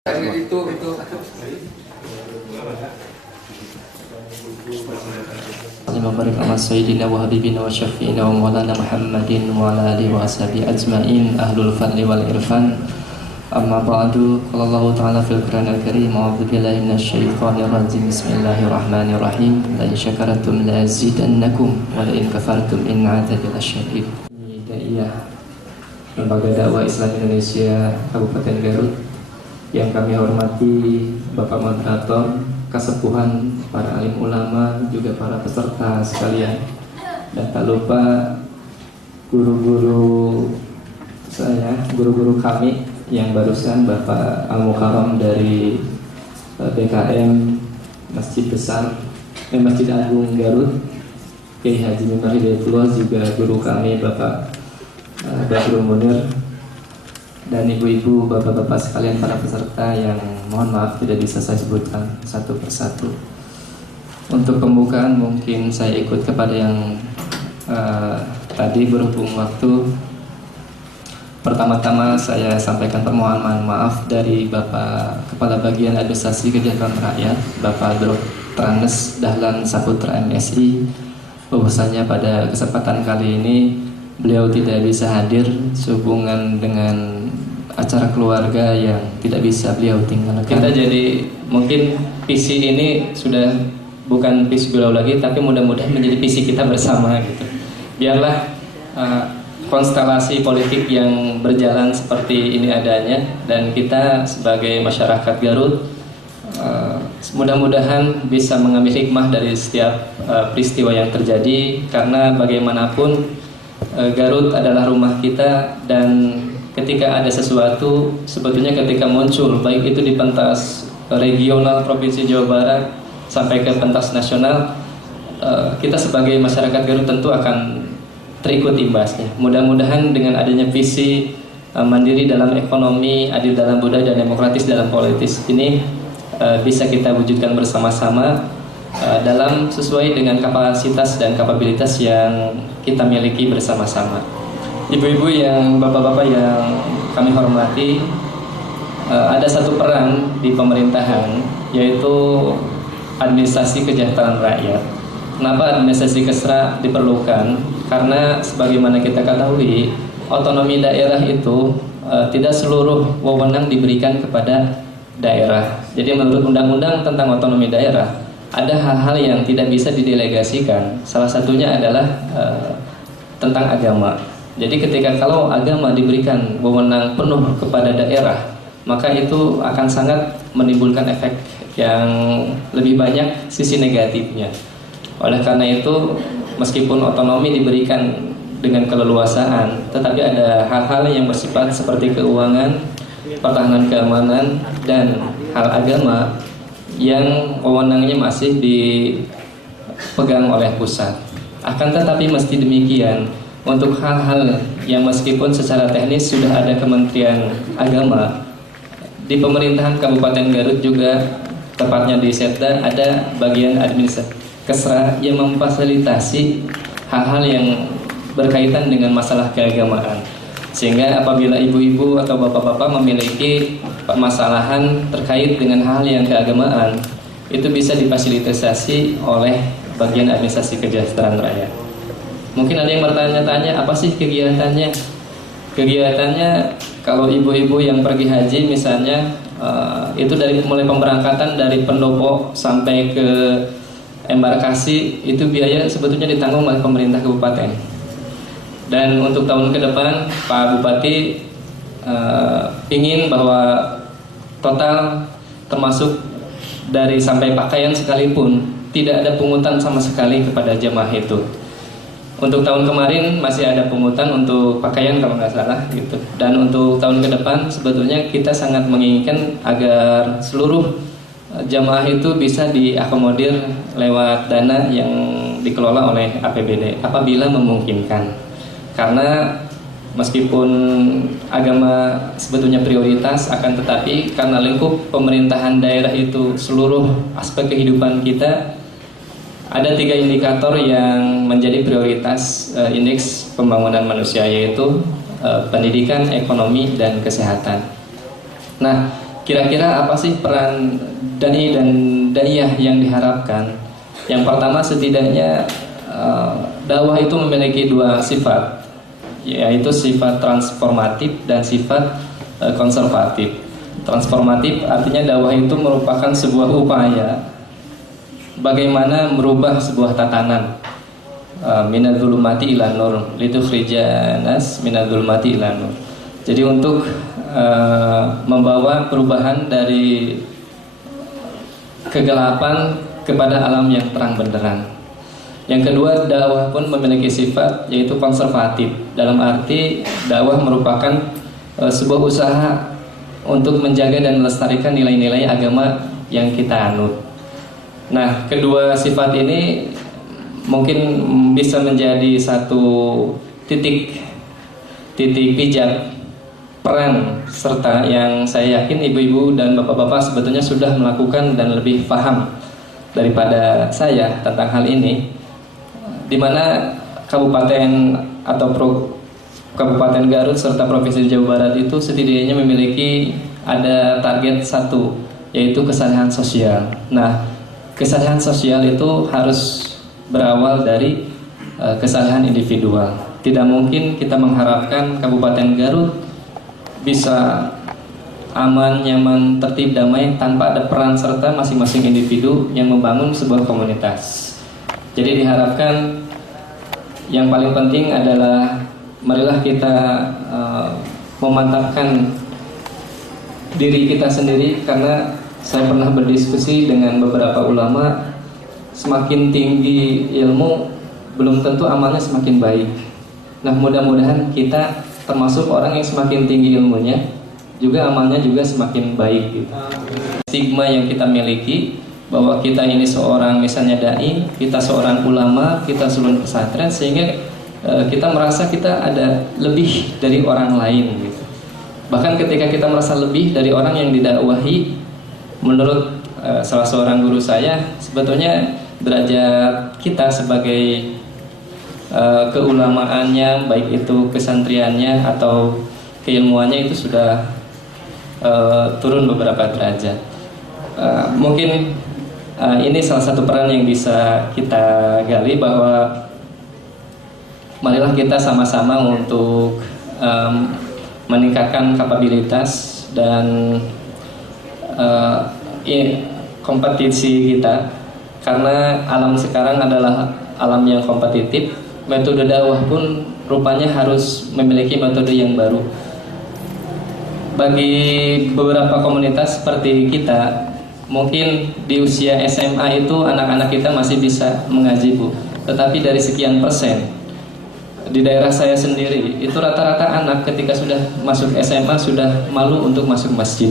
itu Barik ala sayyidina wa habibina wa syafi'ina wa maulana Muhammadin wa ala alihi wa ashabihi ajma'in ahlul fadli wal irfan. Amma ba'du, qala Allah ta'ala fil Qur'anil Karim, a'udzu billahi minasyaitonir rajim. Bismillahirrahmanirrahim. La in syakartum la azidannakum wa la in kafartum inna 'adzabi lasyadid. Daiyah Lembaga Dakwah Islam Indonesia Kabupaten Garut yang kami hormati Bapak Moderator, kesepuhan, para alim ulama, juga para peserta sekalian, dan tak lupa guru-guru saya, guru-guru kami yang barusan Bapak Al-Mukarram dari BKM Masjid Agung Garut, Kiai Haji Mimbar Hidayatullah, juga guru kami Bapak Badrul Munir, dan ibu-ibu, bapak-bapak sekalian, para peserta yang mohon maaf tidak bisa saya sebutkan satu persatu. Untuk pembukaan mungkin saya ikut kepada yang tadi berhubung waktu. Pertama-tama saya sampaikan permohonan maaf dari Bapak Kepala Bagian Administrasi Kesejahteraan Rakyat, Bapak Dr. Andes Dahlan Saputra MSI, bahwasanya pada kesempatan kali ini beliau tidak bisa hadir sehubungan dengan acara keluarga yang tidak bisa beliau tinggalkan. Kita jadi mungkin visi ini sudah bukan visi beliau lagi, tapi mudah-mudahan menjadi visi kita bersama gitu. Biarlah konstelasi politik yang berjalan seperti ini adanya, dan kita sebagai masyarakat Garut mudah-mudahan bisa mengambil hikmah dari setiap peristiwa yang terjadi, karena bagaimanapun Garut adalah rumah kita, dan ketika ada sesuatu, sebetulnya ketika muncul, baik itu di pentas regional Provinsi Jawa Barat sampai ke pentas nasional, kita sebagai masyarakat Garut tentu akan terikut imbasnya. Mudah-mudahan dengan adanya visi mandiri dalam ekonomi, adil dalam budaya, dan demokratis dalam politis ini bisa kita wujudkan bersama-sama dalam sesuai dengan kapasitas dan kapabilitas yang kita miliki bersama-sama. Ibu-ibu yang bapak-bapak yang kami hormati, ada satu peran di pemerintahan, yaitu administrasi kesejahteraan rakyat. Kenapa administrasi kesra diperlukan? Karena sebagaimana kita ketahui, otonomi daerah itu tidak seluruh wewenang diberikan kepada daerah. Jadi menurut undang-undang tentang otonomi daerah, ada hal-hal yang tidak bisa didelegasikan. Salah satunya adalah tentang agama. Jadi ketika kalau agama diberikan wewenang penuh kepada daerah, maka itu akan sangat menimbulkan efek yang lebih banyak sisi negatifnya. Oleh karena itu, meskipun otonomi diberikan dengan keleluasaan, tetapi ada hal-hal yang bersifat seperti keuangan, pertahanan keamanan, dan hal agama yang wewenangnya masih dipegang oleh pusat. Akan tetapi mesti demikian, untuk hal-hal yang meskipun secara teknis sudah ada Kementerian Agama, di pemerintahan Kabupaten Garut juga, tepatnya di Setda, ada bagian administrasi Kesra yang memfasilitasi hal-hal yang berkaitan dengan masalah keagamaan. Sehingga apabila ibu-ibu atau bapak-bapak memiliki permasalahan terkait dengan hal yang keagamaan, itu bisa difasilitasi oleh bagian administrasi kesejahteraan rakyat. Mungkin ada yang bertanya-tanya, apa sih kegiatannya? Kegiatannya kalau ibu-ibu yang pergi haji misalnya, itu dari mulai pemberangkatan dari pendopo sampai ke embarkasi, itu biaya sebetulnya ditanggung oleh pemerintah kabupaten. Dan untuk tahun ke depan, Pak Bupati ingin bahwa total termasuk dari sampai pakaian sekalipun tidak ada pungutan sama sekali kepada jemaah itu. Untuk tahun kemarin masih ada pungutan untuk pakaian kalau nggak salah gitu. Dan untuk tahun ke depan sebetulnya kita sangat menginginkan agar seluruh jamaah itu bisa diakomodir lewat dana yang dikelola oleh APBD apabila memungkinkan. Karena meskipun agama sebetulnya prioritas, akan tetapi karena lingkup pemerintahan daerah itu seluruh aspek kehidupan kita, ada 3 indikator yang menjadi prioritas indeks pembangunan manusia, yaitu pendidikan, ekonomi, dan kesehatan. Nah, Kira-kira apa sih peran dai dan daiyah yang diharapkan? Yang pertama, setidaknya dakwah itu memiliki dua sifat, yaitu sifat transformatif dan sifat konservatif. Transformatif artinya dakwah itu merupakan sebuah upaya bagaimana merubah sebuah tatanan, minadzulumati ila nur, litukhrijan nas minadzulumati ila nur. Jadi untuk membawa perubahan dari kegelapan kepada alam yang terang benderang. Yang kedua, dakwah pun memiliki sifat yaitu konservatif. Dalam arti dakwah merupakan sebuah usaha untuk menjaga dan melestarikan nilai-nilai agama yang kita anut. Nah, kedua sifat ini mungkin bisa menjadi satu titik pijak peran serta yang saya yakin ibu-ibu dan bapak-bapak sebetulnya sudah melakukan dan lebih paham daripada saya tentang hal ini, di mana kabupaten atau Kabupaten Garut serta Provinsi Jawa Barat itu setidaknya memiliki ada target satu, yaitu kesalahan sosial. Nah, kesalahan sosial itu harus berawal dari kesalahan individual. Tidak mungkin kita mengharapkan Kabupaten Garut bisa aman, nyaman, tertib, damai tanpa ada peran serta masing-masing individu yang membangun sebuah komunitas. Jadi diharapkan yang paling penting adalah marilah kita memantapkan diri kita sendiri, karena saya pernah berdiskusi dengan beberapa ulama, semakin tinggi ilmu belum tentu amalnya semakin baik. Nah, mudah-mudahan kita termasuk orang yang semakin tinggi ilmunya juga amalnya juga semakin baik gitu. Stigma yang kita miliki bahwa kita ini seorang misalnya dai, kita seorang ulama, kita seorang pesantren, sehingga kita merasa kita ada lebih dari orang lain gitu. Bahkan ketika kita merasa lebih dari orang yang didakwahi, menurut salah seorang guru saya, sebetulnya derajat kita sebagai keulamaannya, baik itu kesantriannya atau keilmuannya itu sudah turun beberapa derajat. Mungkin ini salah satu peran yang bisa kita gali, bahwa marilah kita sama-sama untuk meningkatkan kapabilitas dan kompetisi kita, karena alam sekarang adalah alam yang kompetitif. Metode dakwah pun rupanya harus memiliki metode yang baru. Bagi beberapa komunitas seperti kita, mungkin di usia SMA itu anak-anak kita masih bisa mengaji, Bu. Tetapi dari sekian persen, di daerah saya sendiri itu rata-rata anak ketika sudah masuk SMA sudah malu untuk masuk masjid.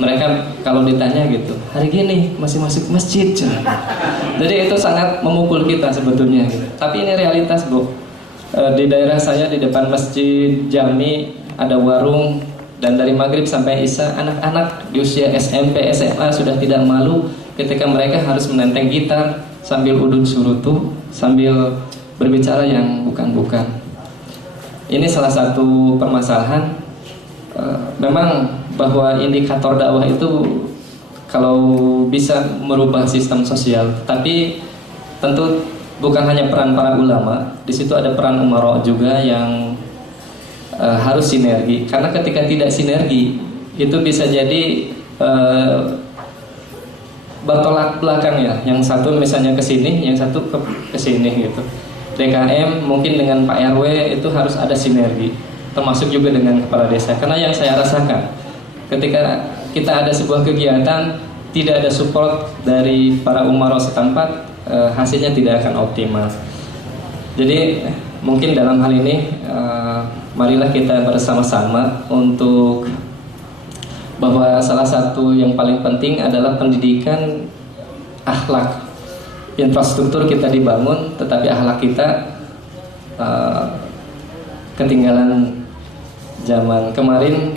Mereka kalau ditanya gitu, hari gini masih masuk masjid. Jadi itu sangat memukul kita sebetulnya gitu. Tapi ini realitas, Bu. Di daerah saya di depan masjid Jami ada warung, dan dari maghrib sampai isya anak-anak di usia SMP, SMA sudah tidak malu ketika mereka harus menenteng gitar sambil udun surutu, sambil berbicara yang bukan-bukan. Ini salah satu permasalahan. Memang bahwa indikator dakwah itu kalau bisa merubah sistem sosial, tapi tentu bukan hanya peran para ulama. Di situ ada peran umara juga yang harus sinergi. Karena ketika tidak sinergi, itu bisa jadi bertolak belakang ya. Yang satu misalnya ke sini, yang satu ke sini gitu. DKM mungkin dengan Pak RW itu harus ada sinergi, termasuk juga dengan kepala desa. Karena yang saya rasakan, ketika kita ada sebuah kegiatan, tidak ada support dari para umara setempat, hasilnya tidak akan optimal. Jadi mungkin dalam hal ini marilah kita bersama-sama untuk bahwa salah satu yang paling penting adalah pendidikan akhlak. Infrastruktur kita dibangun, tetapi akhlak kita ketinggalan zaman. Kemarin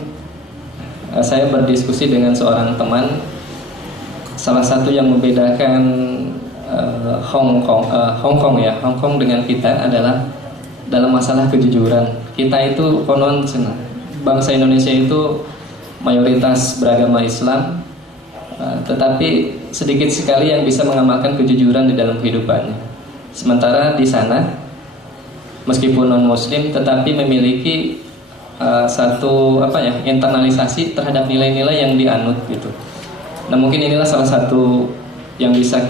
saya berdiskusi dengan seorang teman. Salah satu yang membedakan Hong Kong dengan kita adalah dalam masalah kejujuran. Kita itu konon bangsa Indonesia itu mayoritas beragama Islam, tetapi sedikit sekali yang bisa mengamalkan kejujuran di dalam kehidupannya. Sementara di sana, meskipun non Muslim, tetapi memiliki satu internalisasi terhadap nilai-nilai yang dianut gitu. Nah, mungkin inilah salah satu yang bisa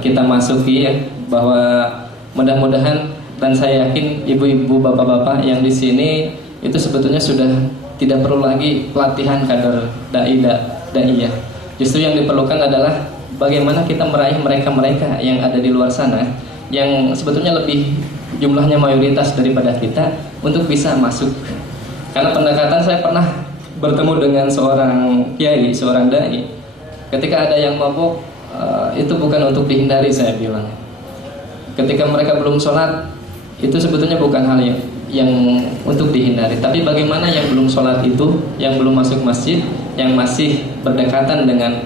kita masuki ya, bahwa mudah-mudahan, dan saya yakin ibu-ibu, bapak-bapak yang di sini itu sebetulnya sudah tidak perlu lagi pelatihan kader daiyah. Justru yang diperlukan adalah bagaimana kita meraih mereka-mereka yang ada di luar sana, yang sebetulnya lebih jumlahnya mayoritas daripada kita, untuk bisa masuk. Karena pendekatan, saya pernah bertemu dengan seorang kiai, seorang dai. Ketika ada yang mabuk, itu bukan untuk dihindari, saya bilang. Ketika mereka belum sholat, itu sebetulnya bukan hal yang untuk dihindari. Tapi bagaimana yang belum sholat itu, yang belum masuk masjid, yang masih berdekatan dengan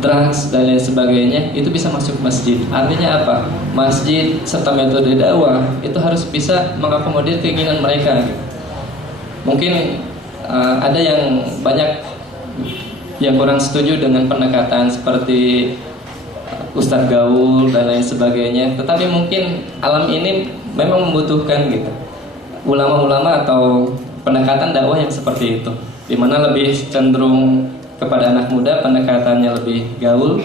drugs dan lain sebagainya, itu bisa masuk masjid. Artinya apa? Masjid serta metode dakwah itu harus bisa mengakomodir keinginan mereka. Mungkin ada yang banyak yang kurang setuju dengan pendekatan seperti Ustadz gaul dan lain sebagainya, tetapi mungkin alam ini memang membutuhkan gitu ulama-ulama atau pendekatan dakwah yang seperti itu, dimana lebih cenderung kepada anak muda pendekatannya lebih gaul,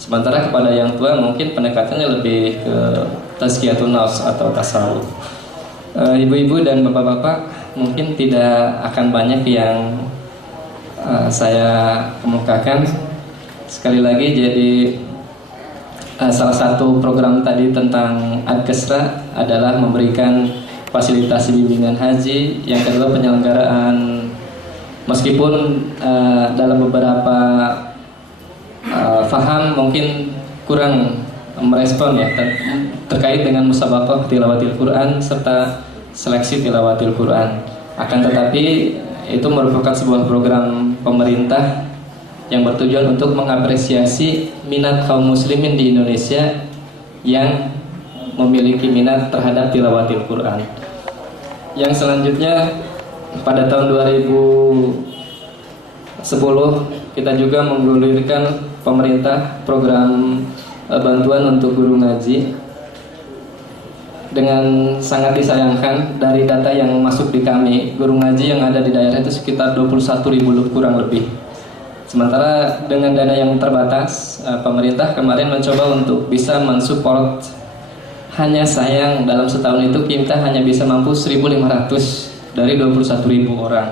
sementara kepada yang tua mungkin pendekatannya lebih ke tazkiyatun nafs atau tasawuf. Ibu-ibu dan bapak-bapak, mungkin tidak akan banyak yang saya kemukakan. Sekali lagi, jadi salah satu program tadi tentang Ad-Kesra adalah memberikan fasilitasi bimbingan haji. Yang kedua, penyelenggaraan, meskipun dalam beberapa faham mungkin kurang merespon ya, terkait dengan musabaqah tilawatil Quran serta seleksi tilawatil Quran. Akan tetapi itu merupakan sebuah program pemerintah yang bertujuan untuk mengapresiasi minat kaum muslimin di Indonesia yang memiliki minat terhadap tilawatil Quran. Yang selanjutnya, pada tahun 2010 kita juga menggulirkan pemerintah program bantuan untuk guru ngaji. Dengan sangat disayangkan, dari data yang masuk di kami, guru ngaji yang ada di daerah itu sekitar 21.000 kurang lebih. Sementara dengan dana yang terbatas, pemerintah kemarin mencoba untuk bisa mensupport. Hanya sayang, dalam setahun itu kita hanya bisa mampu 1.500 dari 21.000 orang.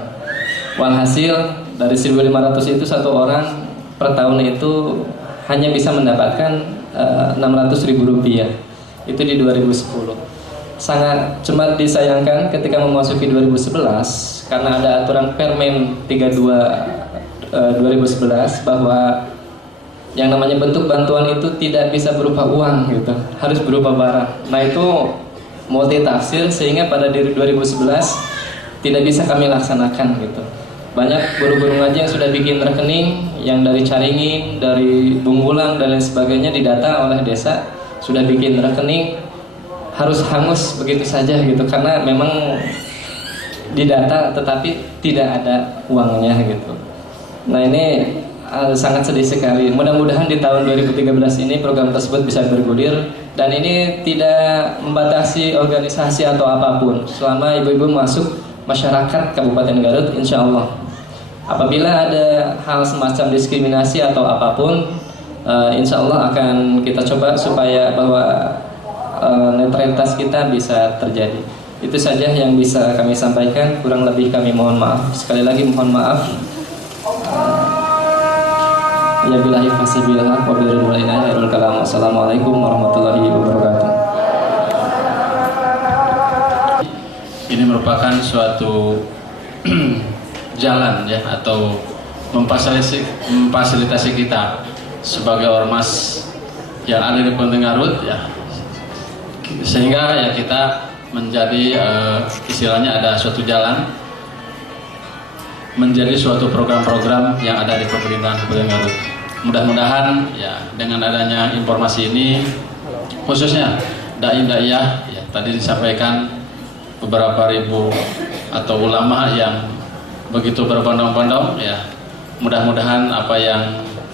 Walhasil dari 1.500 itu satu orang per tahun itu hanya bisa mendapatkan 600.000 rupiah. Itu di 2010. Sangat cuma disayangkan ketika memasuki 2011, karena ada aturan Permen 32 2011 bahwa yang namanya bentuk bantuan itu tidak bisa berupa uang gitu, harus berupa barang. Nah, itu multitafsir sehingga pada 2011 tidak bisa kami laksanakan gitu. Banyak guru-guru ngaji yang sudah bikin rekening, yang dari Caringin, dari Bunggulang dan lain sebagainya, didata oleh desa, sudah bikin rekening, harus hangus begitu saja gitu, karena memang didata tetapi tidak ada uangnya gitu. Nah, ini sangat sedih sekali. Mudah-mudahan di tahun 2013 ini program tersebut bisa bergulir, dan ini tidak membatasi organisasi atau apapun. Selama ibu-ibu masuk masyarakat Kabupaten Garut, insya Allah apabila ada hal semacam diskriminasi atau apapun, insya Allah akan kita coba supaya bahwa netralitas kita bisa terjadi. Itu saja yang bisa kami sampaikan. Kurang lebih kami mohon maaf. Sekali lagi mohon maaf. Ya billahi fasibillah wa birrul inayah khairul kalam. Assalamualaikum warahmatullahi wabarakatuh. Ini merupakan suatu jalan ya, atau memfasilitasi kita sebagai ormas yang ada di Kabupaten Garut ya, sehingga ya kita menjadi istilahnya ada suatu jalan menjadi suatu program-program yang ada di pemerintahan Kabupaten Garut. Mudah-mudahan ya dengan adanya informasi ini, khususnya dai-daiyah ya, tadi disampaikan beberapa ribu atau ulama yang begitu berbondong-bondong ya. Mudah-mudahan apa yang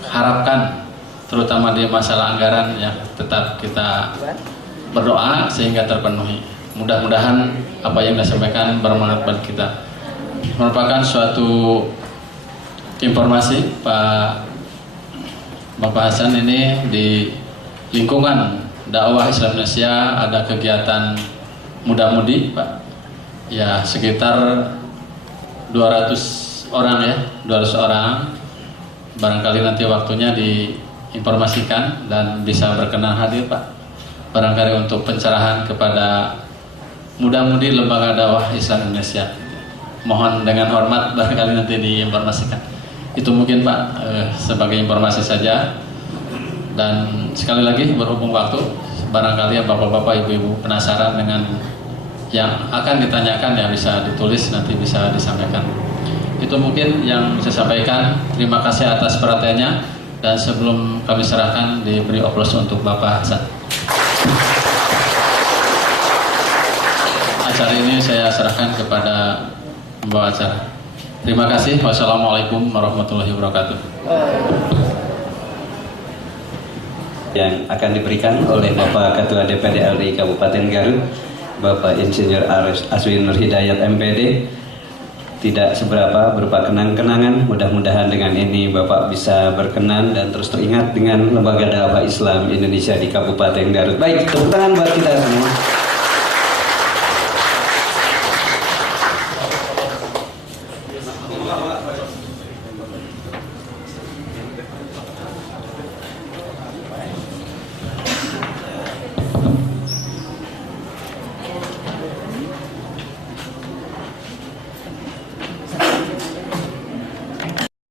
harapkan terutama di masalah anggaran ya tetap kita berdoa sehingga terpenuhi. Mudah-mudahan apa yang disampaikan bermanfaat bagi kita. Merupakan suatu informasi Bapak Hasan, ini di lingkungan dakwah Islam Indonesia ada kegiatan muda-mudi Pak. Ya sekitar 200 orang ya, 200 orang. Barangkali nanti waktunya diinformasikan dan bisa berkenan hadir Pak. Barangkali untuk pencerahan kepada muda-mudi Lembaga Dakwah Islam Indonesia. Mohon dengan hormat barangkali nanti diinformasikan. Itu mungkin Pak sebagai informasi saja. Dan sekali lagi berhubung waktu, barangkali ya bapak-bapak, ibu-ibu penasaran dengan yang akan ditanyakan ya bisa ditulis, nanti bisa disampaikan. Itu mungkin yang saya sampaikan. Terima kasih atas perhatiannya, dan sebelum kami serahkan diberi aplaus untuk Bapak Hasan. Acara ini saya serahkan kepada pembawa acara. Terima kasih. Wassalamualaikum warahmatullahi wabarakatuh. Yang akan diberikan oleh Bapak Ketua DPD RI Kabupaten Garut, Bapak Insinyur Aswin Nur Hidayat MPD. Tidak seberapa berupa kenang-kenangan. Mudah-mudahan dengan ini Bapak bisa berkenan dan terus teringat dengan Lembaga Dakwah Islam Indonesia di Kabupaten Garut. Baik, tepuk tangan buat kita semua.